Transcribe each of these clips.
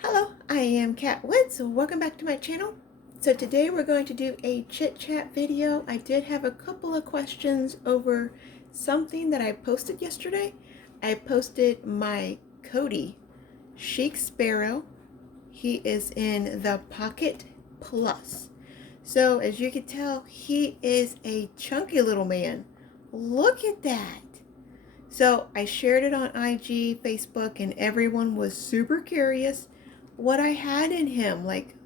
Hello, I am Kat Woods. Welcome back to my channel. So today we're going to do a chit chat video. I did have a couple of questions over something that I posted yesterday. I posted my Cody Chic Sparrow. He is in the Pocket Plus. So as you can tell, he is a chunky little man. Look at that. So I shared it on IG, Facebook, and everyone was super curious what I had in him. Like,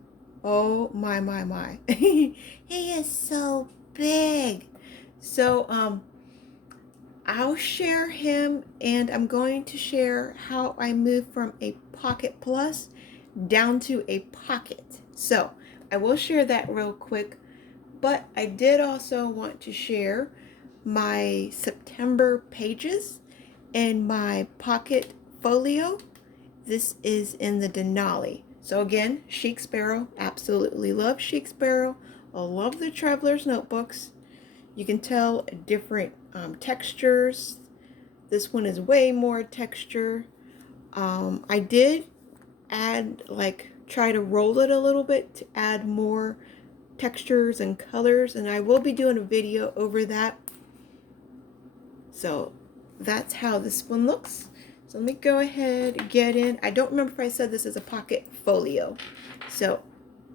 oh my. He is so big. So I'll share him, and I'm going to share how I moved from a Pocket Plus down to a Pocket. So I will share that real quick, but I did also want to share my September pages and my Pocket Folio. This is in the Denali. So again, Chic Sparrow. Absolutely love Chic Sparrow. I love the Traveler's Notebooks. You can tell different textures. This one is way more texture. I did add, try to roll it a little bit to add more textures and colors, and I will be doing a video over that. So that's how this one looks. So let me go ahead and get in. I don't remember if I said this is a Pocket Folio. So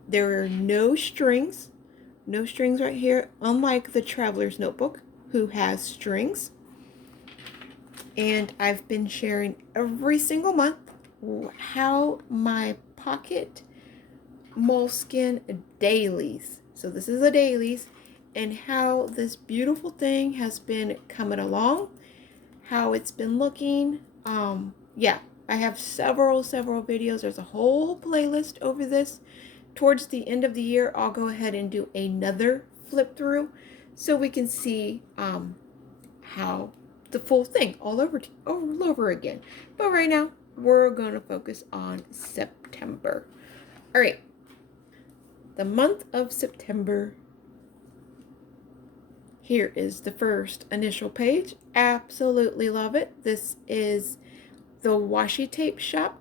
there are no strings. No strings right here, unlike the Traveler's Notebook, who has strings. And I've been sharing every single month how my Pocket Moleskine dailies. So this is a dailies, and how this beautiful thing has been coming along, how it's been looking. Yeah, I have several videos. There's a whole playlist over this. Towards the end of the year, I'll go ahead and do another flip through so we can see how the full thing all over again. But right now, we're going to focus on September. All right. The month of September. Here is the first initial page. Absolutely love it. This is the washi tape shop.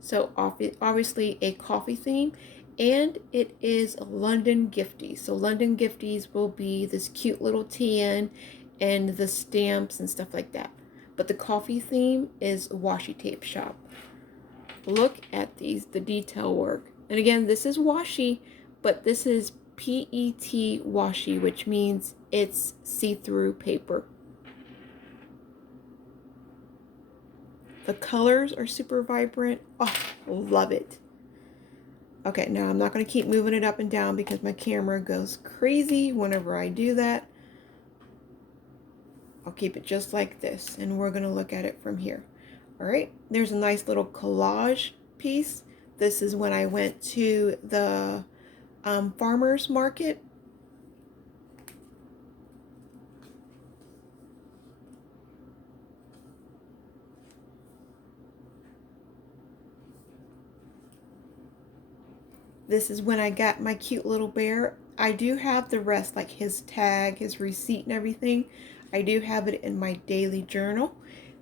So obviously a coffee theme. And it is London Gifties. So London Gifties will be this cute little TN and the stamps and stuff like that. But the coffee theme is washi tape shop. Look at the detail work. And again, this is washi, but this is PET washi, which means it's see-through paper. The colors are super vibrant. Oh, love it. Okay, now I'm not going to keep moving it up and down because my camera goes crazy whenever I do that. I'll keep it just like this, and we're going to look at it from here. All right, there's a nice little collage piece. This is when I went to the farmer's market. This is when I got my cute little bear. I do have the rest, like his tag, his receipt, and everything. I do have it in my daily journal.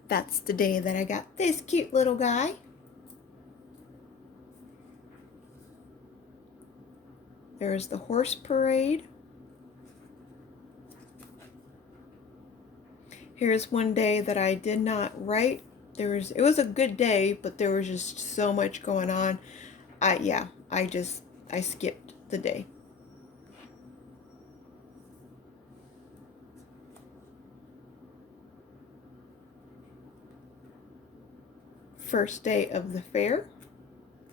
That's the day that I got this cute little guy. There's the horse parade. Here's one day that I did not write. It was a good day, but there was just so much going on. I skipped the day. First day of the fair,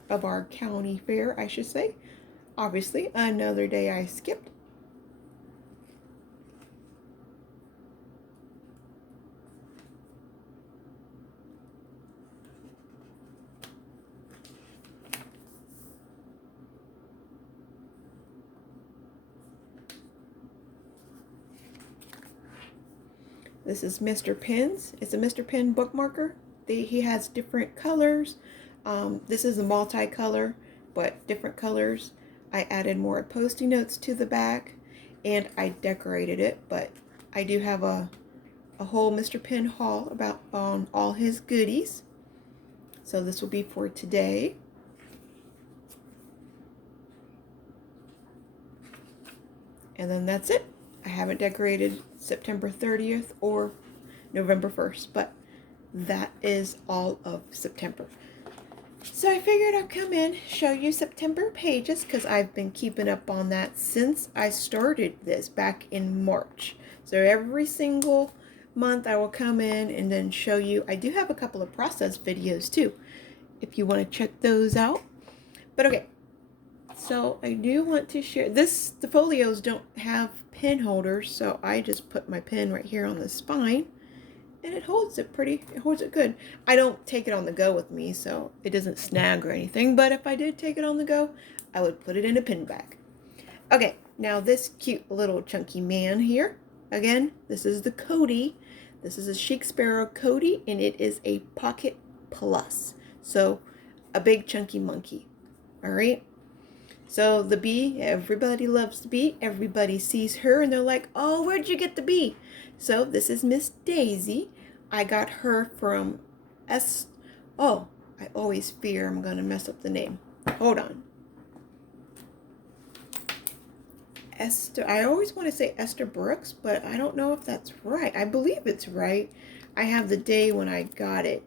of our county fair, I should say. Obviously, another day I skipped. This is Mr. Penn's. It's a Mr. Penn bookmarker. He has different colors. This is a multicolor, but different colors. I added more Post-it notes to the back, and I decorated it, but I do have a whole Mr. Penn haul on all his goodies. So this will be for today. And then that's it. I haven't decorated September 30th or November 1st, but that is all of September. So I figured I'd come in, show you September pages, because I've been keeping up on that since I started this back in March. So every single month I will come in and then show you. I do have a couple of process videos too, if you want to check those out. But okay, so I do want to share this. The folios don't have pin holders, so I just put my pin right here on the spine, and it holds it good. I don't take it on the go with me, so it doesn't snag or anything, but if I did take it on the go, I would put it in a pin bag. Okay, now this cute little chunky man here, again, this is the Cody. This is a Chic Sparrow Cody, and it is a Pocket Plus, so a big chunky monkey. All right, so the bee, everybody loves the bee. Everybody sees her and they're like, oh, where'd you get the bee? So this is Miss Daisy. I got her from oh, I always fear I'm going to mess up the name. Hold on. Esther, I always want to say Esther Brooks, but I don't know if that's right. I believe it's right. I have the day when I got it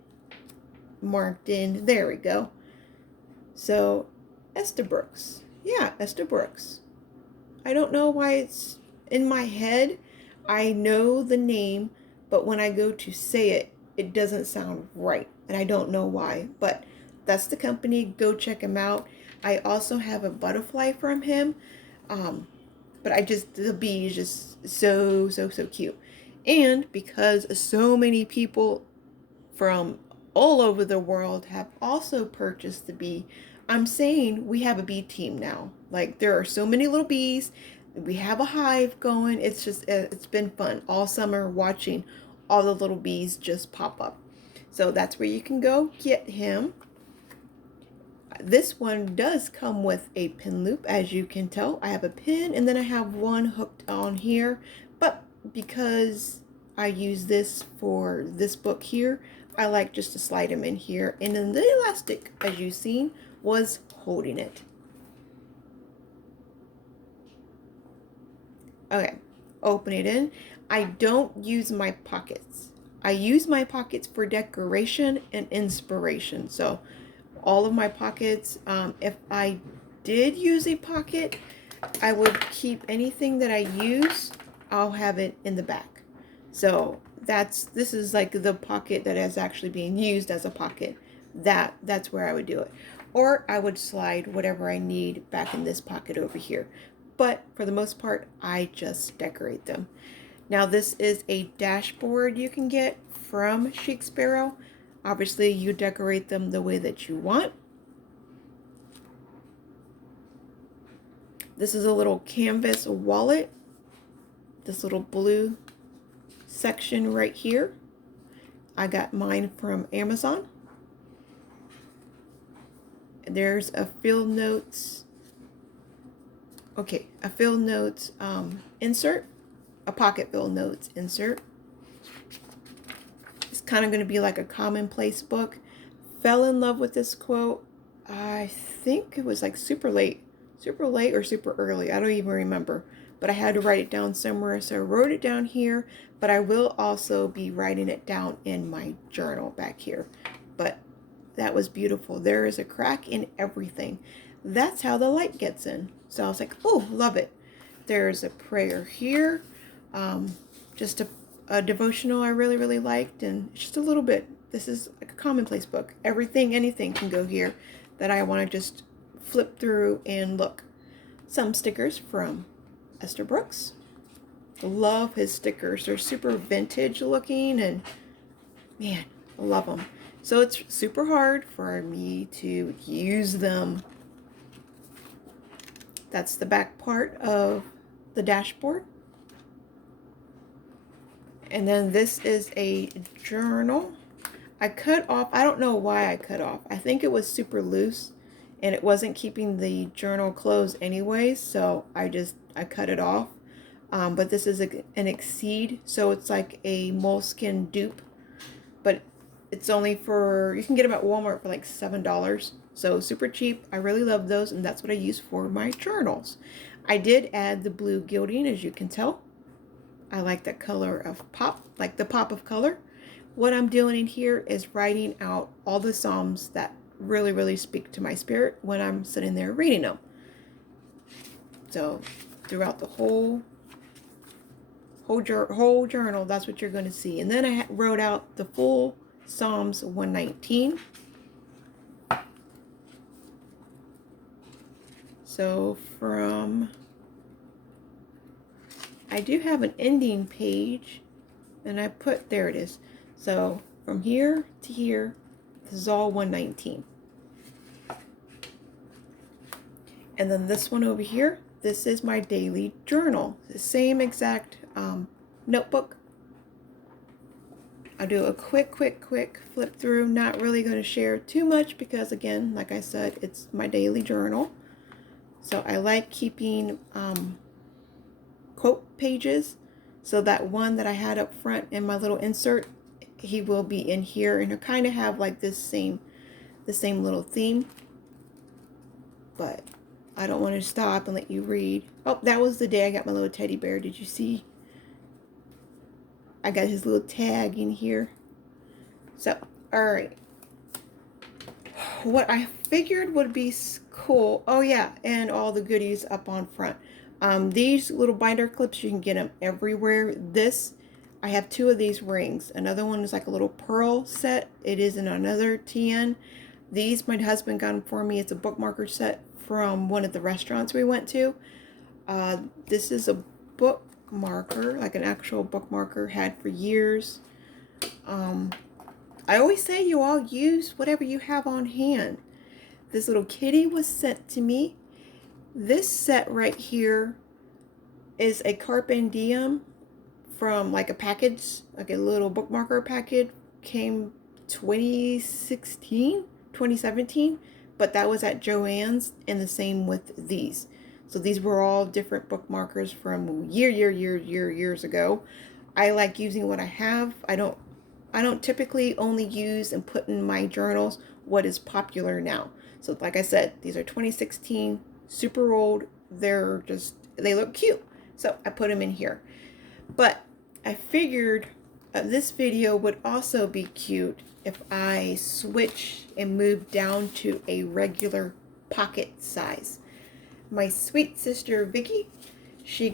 marked in. There we go. So Esther Brooks. Yeah, Esther Brooks. I don't know why it's in my head. I know the name, but when I go to say it, it doesn't sound right. And I don't know why, but that's the company. Go check him out. I also have a butterfly from him. But the bee is just so cute. And because so many people from all over the world have also purchased the bee, I'm saying we have a bee team now. Like, there are so many little bees. We have a hive going. It's just, it's been fun all summer watching all the little bees just pop up. So that's where you can go get him. This one does come with a pin loop, as you can tell. I have a pin and then I have one hooked on here. But because I use this for this book here, I like just to slide him in here. And then the elastic, as you've seen, was holding it. Okay, open it in. I don't use my pockets. I use my pockets for decoration and inspiration. So all of my pockets, if I did use a pocket, I would keep anything that I use, I'll have it in the back. So this is like the pocket that is actually being used as a pocket. That's where I would do it. Or I would slide whatever I need back in this pocket over here. But for the most part, I just decorate them. Now this is a dashboard you can get from Chic Sparrow. Obviously, you decorate them the way that you want. This is a little canvas wallet. This little blue section right here. I got mine from Amazon. There's a field notes. Okay, a field notes insert. A pocket field notes insert. It's kind of going to be like a commonplace book. Fell in love with this quote. I think it was like super late or super early. I don't even remember, but I had to write it down somewhere. So I wrote it down here, but I will also be writing it down in my journal back here. But that was beautiful. There is a crack in everything. That's how the light gets in. So I was like, oh, love it. There's a prayer here. Just a devotional I really liked, and just a little bit. This is like a commonplace book. Anything can go here that I want to just flip through and look. Some stickers from Esther Brooks. Love his stickers. They're super vintage looking, and man, I love them. So it's super hard for me to use them. That's the back part of the dashboard. And then this is a journal. I cut off, I don't know why I cut off. I think it was super loose and it wasn't keeping the journal closed anyways, so I cut it off. But this is an Exceed, so it's like a moleskin dupe, but it's only you can get them at Walmart for like $7. So super cheap. I really love those, and that's what I use for my journals. I did add the blue gilding, as you can tell. I like that color of pop, like the pop of color. What I'm doing in here is writing out all the Psalms that really, really speak to my spirit when I'm sitting there reading them. So throughout the whole journal, that's what you're going to see. And then I wrote out the full Psalms 119. So I do have an ending page, and I put, there it is. So from here to here, this is all 119. And then this one over here, this is my daily journal. The same exact notebook. I'll do a quick flip through. Not really going to share too much because, again, like I said, it's my daily journal. So I like keeping quote pages. So that one that I had up front in my little insert, he will be in here, and he'll kind of have like the same little theme. But I don't want to stop and let you read. Oh, that was the day I got my little teddy bear. Did you see? I got his little tag in here. So, alright. What I figured would be cool. Oh yeah, and all the goodies up on front. These little binder clips, you can get them everywhere. I have 2 of these rings. Another one is like a little pearl set. It is in another TN. These, my husband got them for me. It's a bookmarker set from one of the restaurants we went to. This is a bookmarker, like an actual bookmarker, had for years. I always say you all use whatever you have on hand. This little kitty was sent to me. This set right here is a Carpe Diem from like a package, like a little bookmarker package. Came 2016, 2017, but that was at Joann's, and the same with these. So these were all different bookmarkers from years ago. I like using what I have. I don't typically only use and put in my journals what is popular now. So like I said, these are 2016, super old. They look cute. So I put them in here. But I figured this video would also be cute if I switch and move down to a regular pocket size. My sweet sister Vicky, she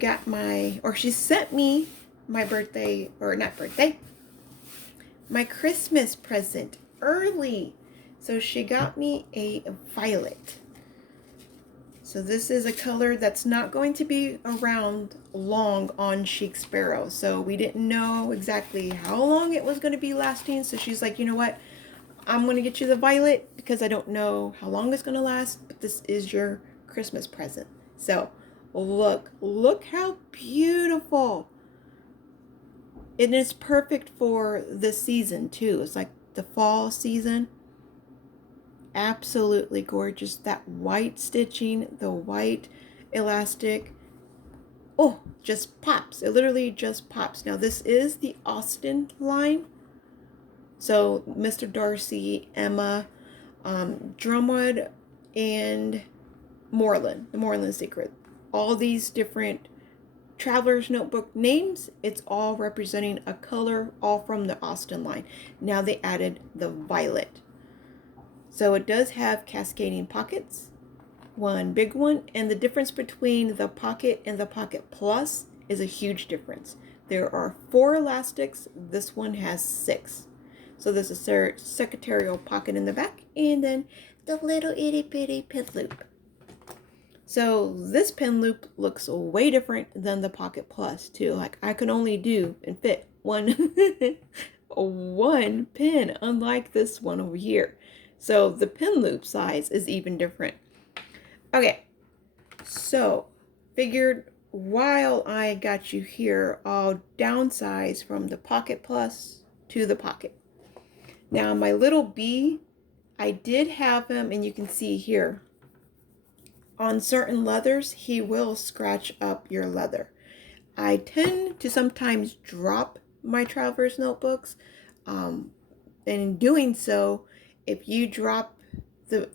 sent me my birthday, or not birthday, my Christmas present early. So she got me a violet. So this is a color that's not going to be around long on Chic Sparrow. So we didn't know exactly how long it was going to be lasting. So she's like, you know what? I'm going to get you the violet because I don't know how long it's going to last. But this is your Christmas present. So look how beautiful. And it's perfect for this season too. It's like the fall season. Absolutely gorgeous. That white stitching, the white elastic, oh, just pops. It literally just pops. Now this is the Austen line. So Mr. Darcy, Emma, Drumwood, and Moreland, the Moreland Secret. All these different Traveler's Notebook names, it's all representing a color, all from the Austen line. Now they added the violet. So it does have cascading pockets, one big one, and the difference between the pocket and the Pocket Plus is a huge difference. There are 4 elastics, this one has 6. So there's a secretarial pocket in the back, and then the little itty bitty pin loop. So this pin loop looks way different than the Pocket Plus too. Like I could only do and fit one pin, unlike this one over here. So the pin loop size is even different. Okay, so figured while I got you here, I'll downsize from the Pocket Plus to the Pocket. Now my little B, I did have him, and you can see here, on certain leathers, he will scratch up your leather. I tend to sometimes drop my Traveler's Notebooks, and in doing so, if you drop the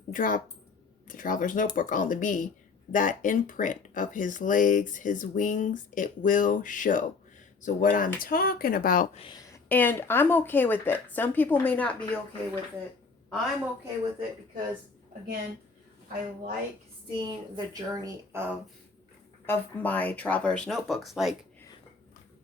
Traveler's Notebook on the B, that imprint of his legs, his wings, it will show. So what I'm talking about, and I'm okay with it. Some people may not be okay with it. I'm okay with it because, again, I like seeing the journey of my traveler's notebooks. Like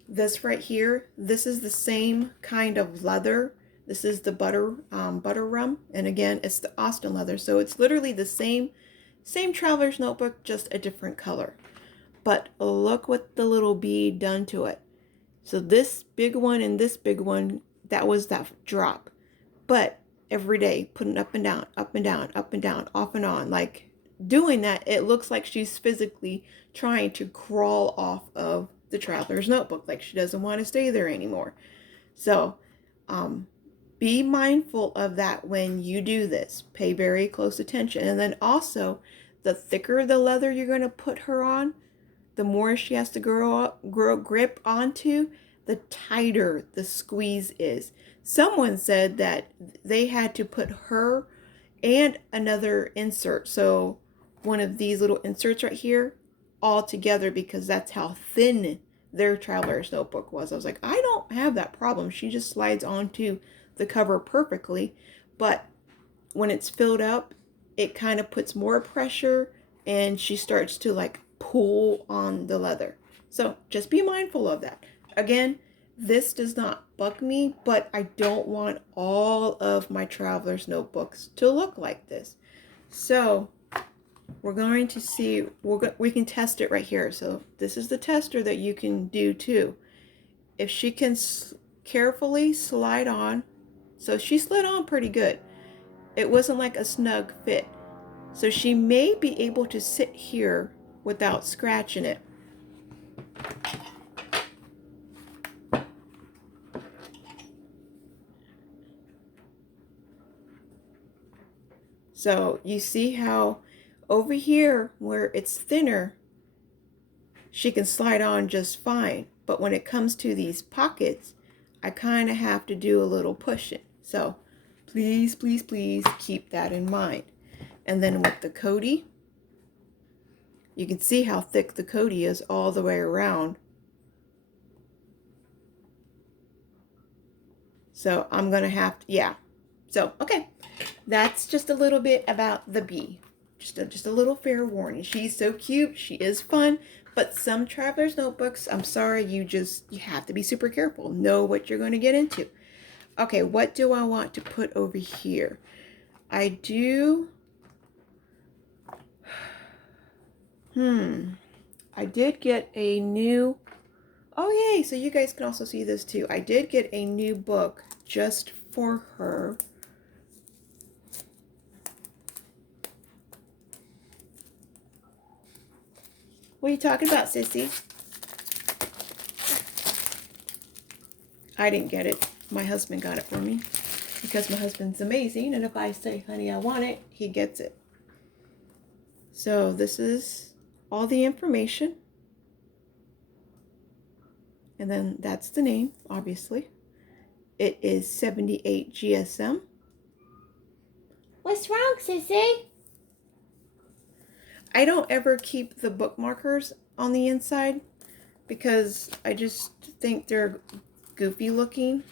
this right here, this is the same kind of leather. This is the butter rum, and again, it's the Austin leather. So it's literally the same traveler's notebook, just a different color. But look what the little bead done to it. So this big one and this big one, that was that drop. But every day, putting up and down, up and down, up and down, off and on, like doing that, it looks like she's physically trying to crawl off of the traveler's notebook, like she doesn't want to stay there anymore. So be mindful of that when you do this. Pay very close attention. And then also, the thicker the leather you're going to put her on, the more she has to grow grip onto, the tighter the squeeze is. Someone said that they had to put her and another insert, so one of these little inserts right here, all together, because that's how thin their traveler's notebook was. I was like, I don't have that problem. She just slides onto the cover perfectly. But when it's filled up, it kind of puts more pressure and she starts to like pull on the leather. So just be mindful of that. Again, this does not bug me, but I don't want all of my traveler's notebooks to look like this. So we're going to see, we can test it right here. So this is the tester that you can do too. If she can carefully slide on, so she slid on pretty good. It wasn't like a snug fit. So she may be able to sit here without scratching it. So you see how over here where it's thinner, she can slide on just fine. But when it comes to these pockets, I kind of have to do a little pushing. So please, please, please keep that in mind. And then with the Cody, you can see how thick the Cody is all the way around. So I'm going to have to, yeah. So, okay. That's just a little bit about the bee. Just a little fair warning. She's so cute. She is fun. But some traveler's notebooks, I'm sorry, you have to be super careful. Know what you're going to get into. Okay, what do I want to put over here? I do... I did get a new... Oh, yay! So you guys can also see this too. I did get a new book just for her. What are you talking about, sissy? I didn't get it. My husband got it for me because my husband's amazing, and if I say, honey, I want it, he gets it. So this is all the information. And then that's the name, obviously. It is 78 GSM. What's wrong, sissy? I don't ever keep the bookmarkers on the inside because I just think they're goofy looking.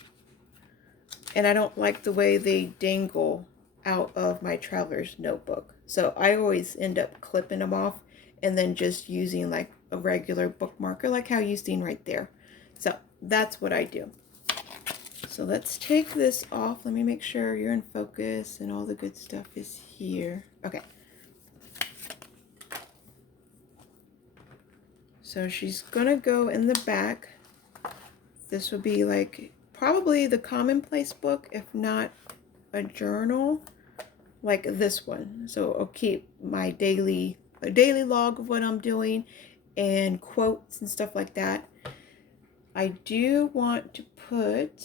And I don't like the way they dangle out of my traveler's notebook. So I always end up clipping them off and then just using like a regular bookmarker, like how you've seen right there. So that's what I do. So let's take this off. Let me make sure you're in focus and all the good stuff is here. Okay. So she's gonna go in the back. This would be like probably the commonplace book, if not a journal, like this one. So I'll keep my daily log of what I'm doing and quotes and stuff like that. I do want to put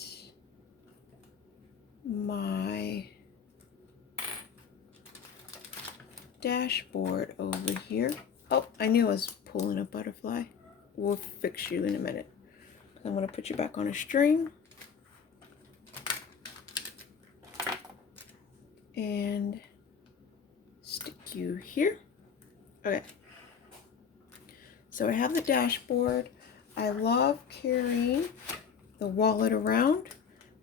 my dashboard over here. Oh, I knew I was pulling a butterfly. We'll fix you in a minute. I'm going to put you back on a string. And stick you here. Okay. So I have the dashboard. I love carrying the wallet around,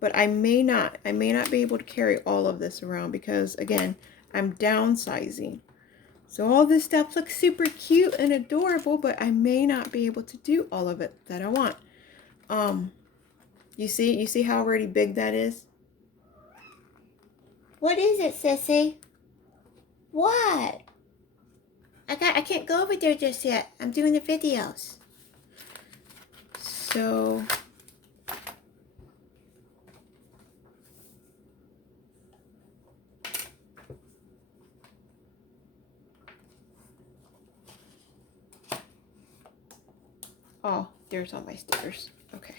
but I may not be able to carry all of this around because, again, I'm downsizing. So all this stuff looks super cute and adorable, but I may not be able to do all of it that I want. You see how already big that is? What is it, Sissy? What? I can't go over there just yet. I'm doing the videos. So oh, there's all my stickers. Okay.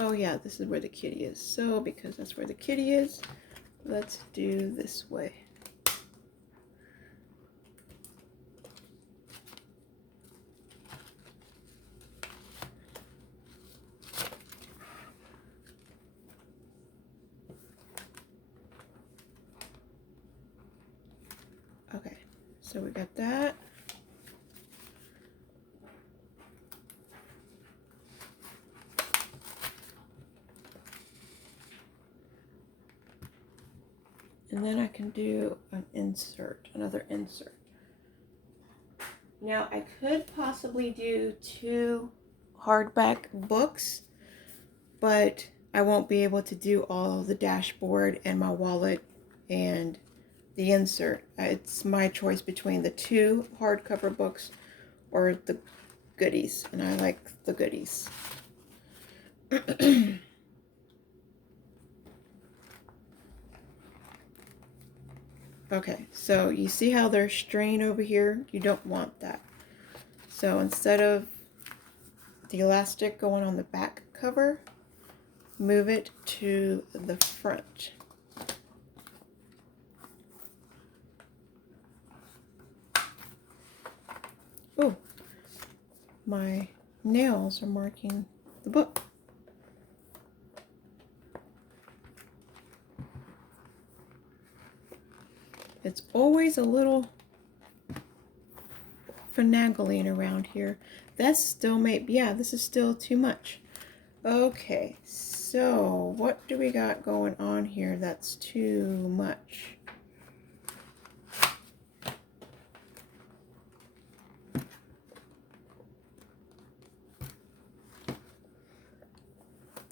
Oh yeah, this is where the kitty is. So because that's where the kitty is, let's do this way. Okay, so we got that. And then I can do an insert, another insert. Now I could possibly do 2 hardback books, but I won't be able to do all the dashboard and my wallet and the insert. It's my choice between the 2 hardcover books or the goodies, and I like the goodies. Okay, so you see how they're strained over here? You don't want that. So instead of the elastic going on the back cover, move it to the front. Oh, my nails are marking the book. It's always a little finagling around here. That's still this is still too much. Okay, so what do we got going on here that's too much?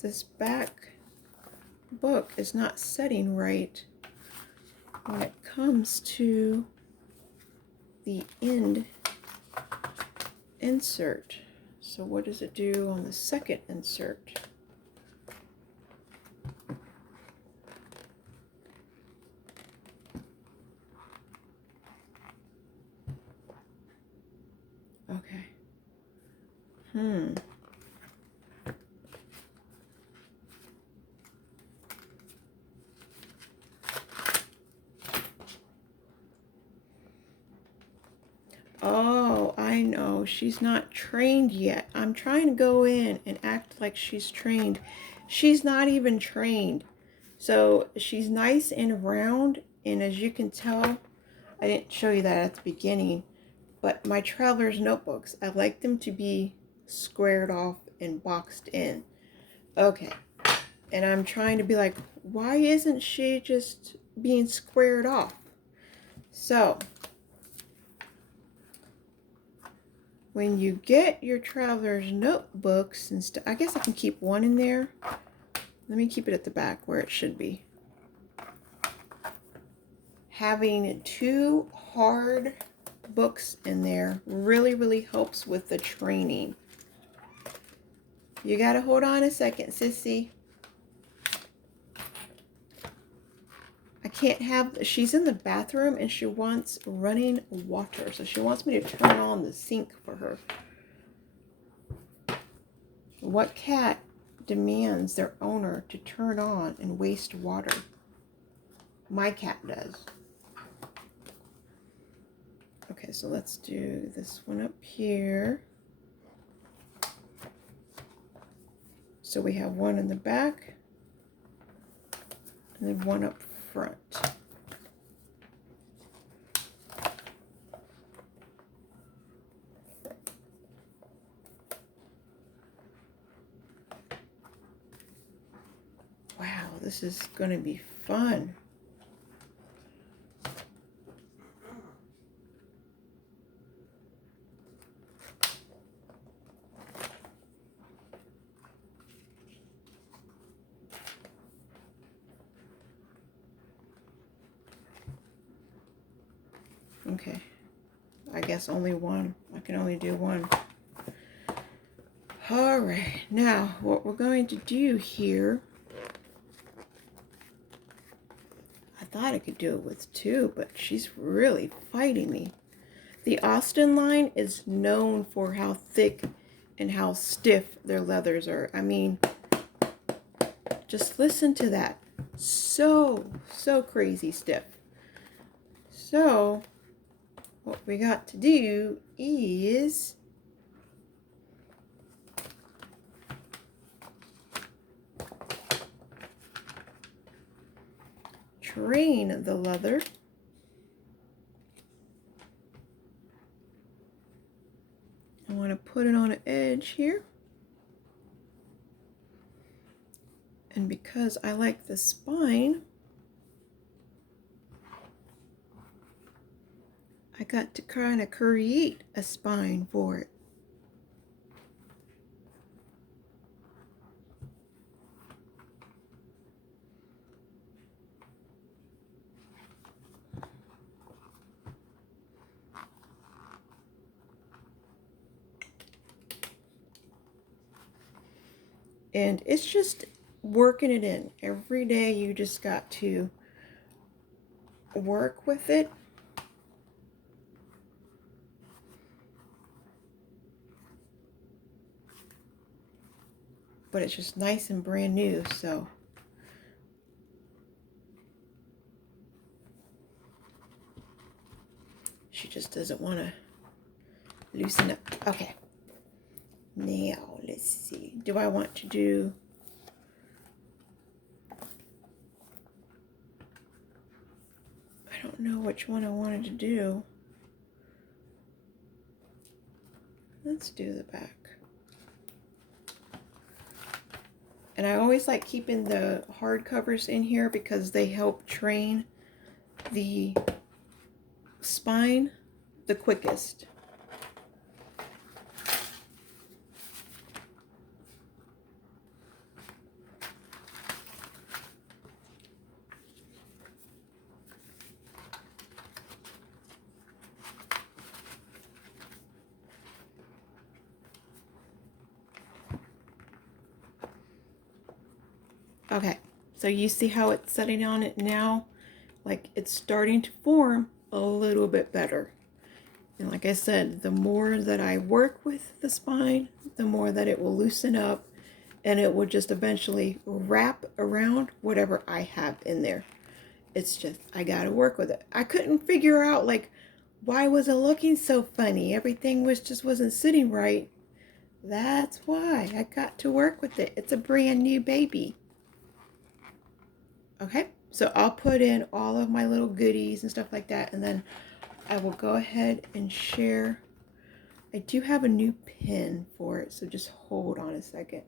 This back book is not setting right when it comes to the end insert. So what does it do on the second insert? Okay. Oh, I know. She's not trained yet. I'm trying to go in and act like she's trained. She's not even trained. So she's nice and round. And as you can tell, I didn't show you that at the beginning, but my traveler's notebooks, I like them to be squared off and boxed in. Okay. And I'm trying to be like, why isn't she just being squared off? So when you get your traveler's notebooks and stuff, I guess I can keep one in there. Let me keep it at the back where it should be. Having 2 hard books in there really helps with the training. You gotta hold on a second, sissy. I can't have, she's in the bathroom and she wants running water. So she wants me to turn on the sink for her. What cat demands their owner to turn on and waste water? My cat does. Okay, so let's do this one up here. So we have one in the back and then one up front. Wow, this is going to be fun. Okay, I guess only one. I can only do one. All right, now what we're going to do here, I thought I could do it with two, but she's really fighting me. The Austin line is known for how thick and how stiff their leathers are. I mean, just listen to that. So crazy stiff. So what we got to do is train the leather. I want to put it on an edge here. And because I like the spine, I got to kind of create a spine for it. And it's just working it in. Every day you just got to work with it. But it's just nice and brand new, so. She just doesn't want to loosen up. Okay. Now, let's see. Do I want to do... I don't know which one I wanted to do. Let's do the back. And I always like keeping the hard covers in here because they help train the spine the quickest. Okay, so you see how it's setting on it now? Like it's starting to form a little bit better. And like I said, the more that I work with the spine, the more that it will loosen up and it will just eventually wrap around whatever I have in there. It's just, I gotta work with it. I couldn't figure out like, why was it looking so funny? Everything just wasn't sitting right. That's why I got to work with it. It's a brand new baby. Okay, so I'll put in all of my little goodies and stuff like that, and then I will go ahead and share. I do have a new pin for it, so just hold on a second.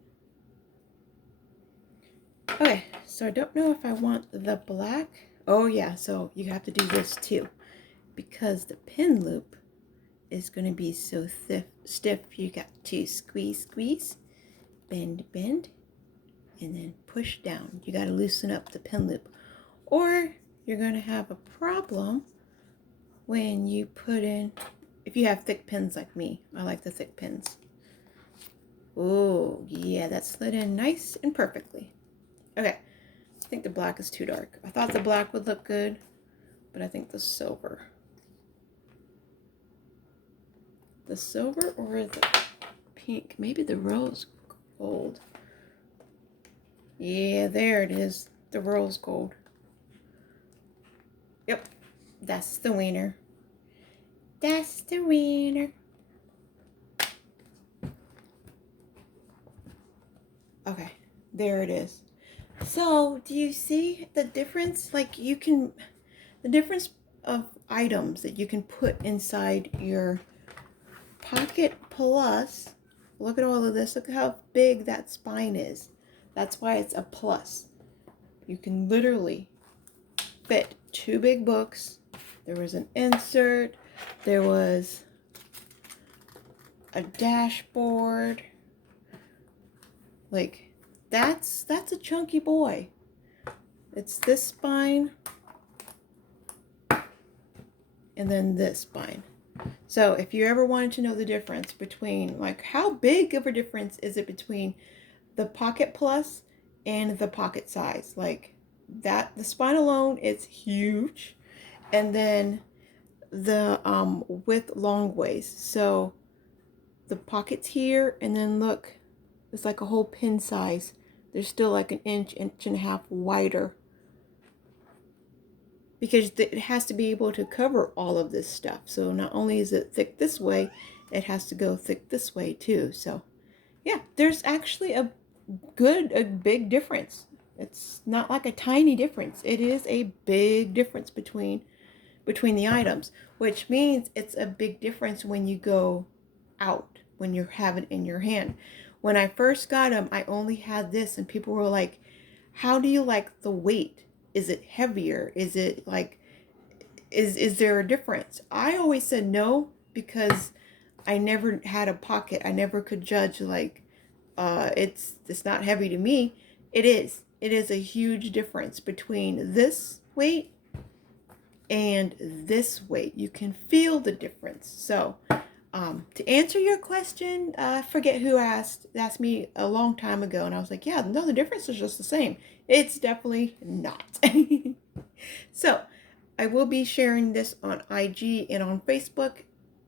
Okay, so I don't know if I want the black. Oh yeah, so you have to do this too, because the pin loop is going to be so stiff. You got to squeeze, bend, and then push down. You got to loosen up the pin loop, or you're going to have a problem when you put in, if you have thick pins like me. I like the thick pins. Oh yeah, that slid in nice and perfectly. Okay, I think the black is too dark. I thought the black would look good, but I think the silver or the pink, maybe the rose gold. Yeah, there it is, the rose gold. Yep, that's the winner. That's the winner. Okay, there it is. So, do you see the difference? Like, the difference of items that you can put inside your Pocket Plus. Look at all of this. Look at how big that spine is. That's why it's a plus. You can literally fit 2 big books. There was an insert. There was a dashboard. Like, that's a chunky boy. It's this spine and then this spine. So if you ever wanted to know the difference between, like, how big of a difference is it between the Pocket Plus and the Pocket Size, like that, the spine alone is huge, and then the width long ways. So the pockets here, and then look, it's like a whole pin size. There's still like an inch and a half wider, because it has to be able to cover all of this stuff. So not only is it thick this way, it has to go thick this way too. So yeah, there's actually a big difference. It's not like a tiny difference. It is a big difference between the items, which means it's a big difference when you go out, when you have it in your hand. When I first got them, I only had this, and people were like, how do you like the weight? Is it heavier? Is it like, is there a difference? I always said no, because I never had a pocket. I never could judge, like, it's not heavy to me. It is. It is a huge difference between this weight and this weight. You can feel the difference. So, to answer your question, I forget who asked me a long time ago, and I was like, yeah, no, the difference is just the same. It's definitely not. So, I will be sharing this on IG and on Facebook,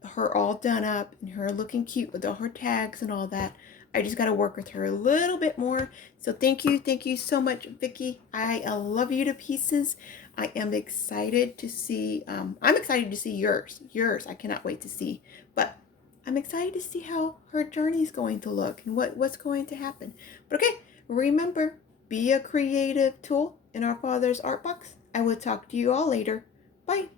her all done up and her looking cute with all her tags and all that. I just got to work with her a little bit more. So thank you so much, Vicki. I love you to pieces. I am excited to see, I'm excited to see yours. I cannot wait to see. But I'm excited to see how her journey is going to look and what's going to happen. But okay, remember, be a creative tool in our Father's Art Box. I will talk to you all later. Bye.